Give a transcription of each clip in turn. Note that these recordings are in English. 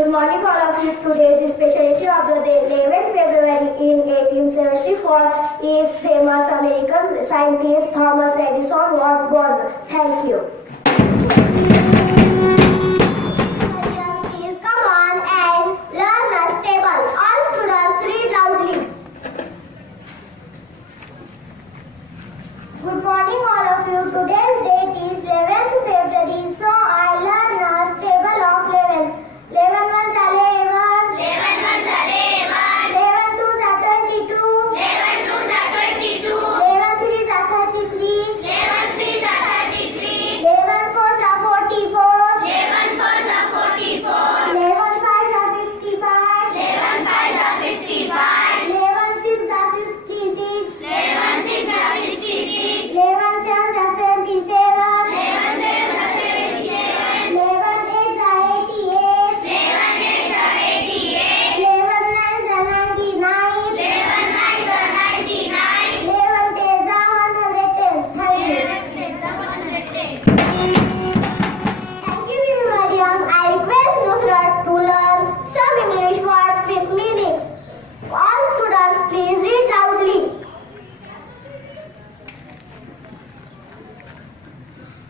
Good morning all of you. Today's specialty of the day, 11th February in 1874 is famous American scientist Thomas Edison was born. Thank you. Please come on and learn a table. All students read loudly. Good morning all of you. Today's date is 11th February. So I learn a table of 11. 11 ones are 11. 11 ones are 11. 11 twos are 22. 11 twos are 22. 11 threes are 33. 11 threes are 33. 11 fours are 44. 11 fours are 44. 11 fives are 55. 11 fives are 55. 11 sixes are 66. 11 sixes are 66. 11 sevens are 77. 11 sevens are 77. 11 eights are 88. 11 eights are 88. 11 nines are 99. 11 nines are 99. 11 tens are 110. Thank you. 11 tens are 110. Thank you, Bibi Mariam. I request Nusrat to learn some English words with meanings. All students, please read loudly.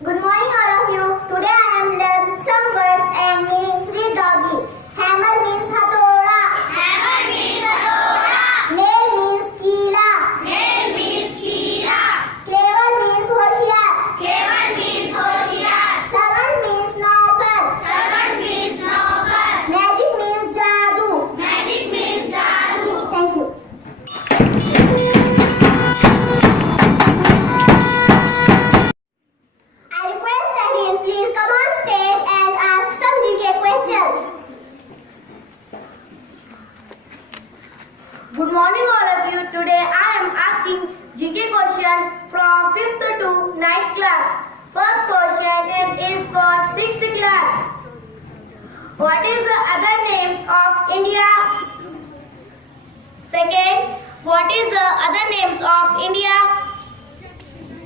Good morning, all of you. Today I am learn some words and meanings. Read loudly. Hammer means hathoda. Hammer means hathoda. Nail means keela. Nail means keela. Clever means hoshiyar. Clever means hoshiyar. Servant means naukar. Servant means naukar. Magic means jadoo. Magic means jadoo. Thank you. I request Tahir, please come on stage and ask some GK questions. Good morning all of you. Today I am asking GK question from 5th to 9th class. First question is for 6th class. What is the other names of India? Second, what is the other names of India?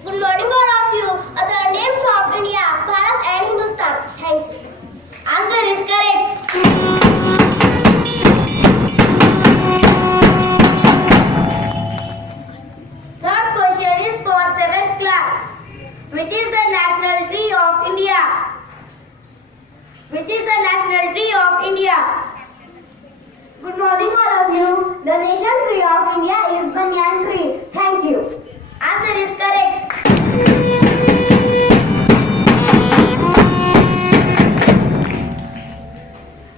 Good morning all of you. Other names of India, Bharat and Hindustan. Thank you. Answer is correct. Third question is for 7th class. Which is the national tree of India? Which is the national tree of India? Good morning all of you. The national tree of India is banyan tree. Thank you. Answer is correct.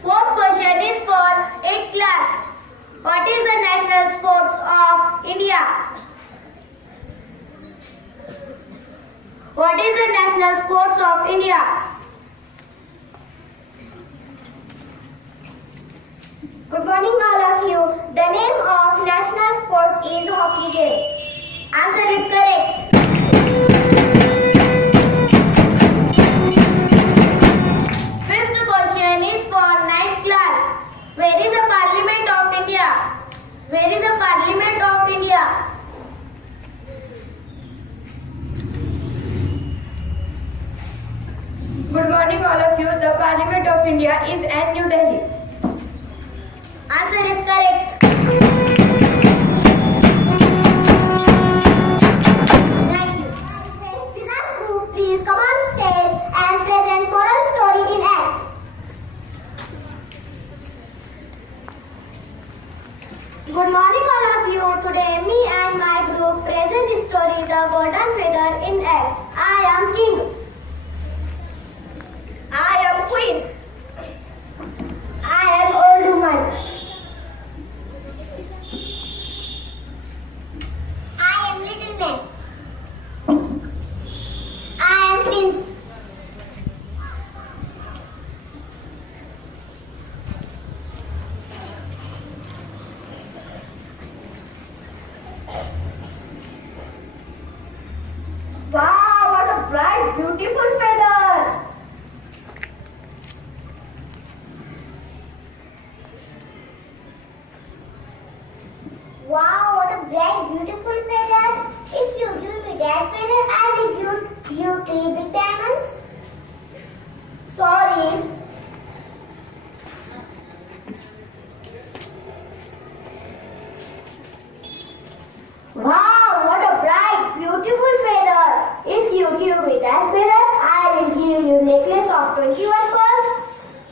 Fourth question is for 8th class. What is the national sports of India? What is the national sports of India? Good morning all of you. The name of national sport is hockey game. Answer is correct. Fifth question is for 9th class. Where is the Parliament of India? Where is the Parliament of India? Good morning all of you. The Parliament of India is at New Delhi. Answer is correct. Thank you. Physics group, please come on stage and present moral story in act. Good morning all of you. Today me and my group present story The Golden Feather in act. I am king. I am queen. I am old woman. I am little man. I am prince. Wow, what a bright, beautiful feather. Wow, what a bright, beautiful feather. If you give me that feather, I will give you 3 big diamonds. Sorry.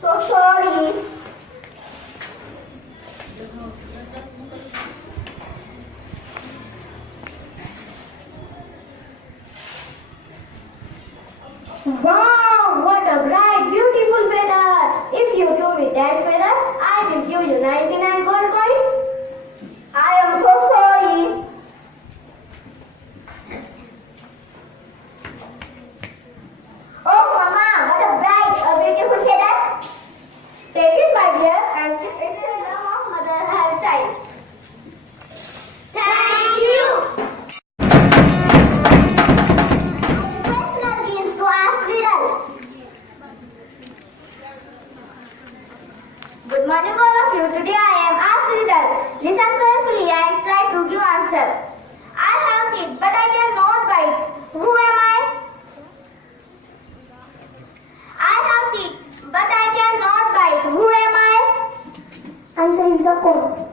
so sorry. Wow, what a bright, beautiful weather. If you give me that weather, I will give you 99 gold coins. I am so sorry. Oh, Mama, what a bright, a beautiful feather. Take it, my dear, and it's a love of mother her child. Thank you. Question is to ask riddle. Good morning, all of you. Today I am asked riddle. Listen carefully and try to give answer. I have teeth, but I cannot bite. Who am I? I have teeth, but I cannot bite. Who am I? Answer is the coat.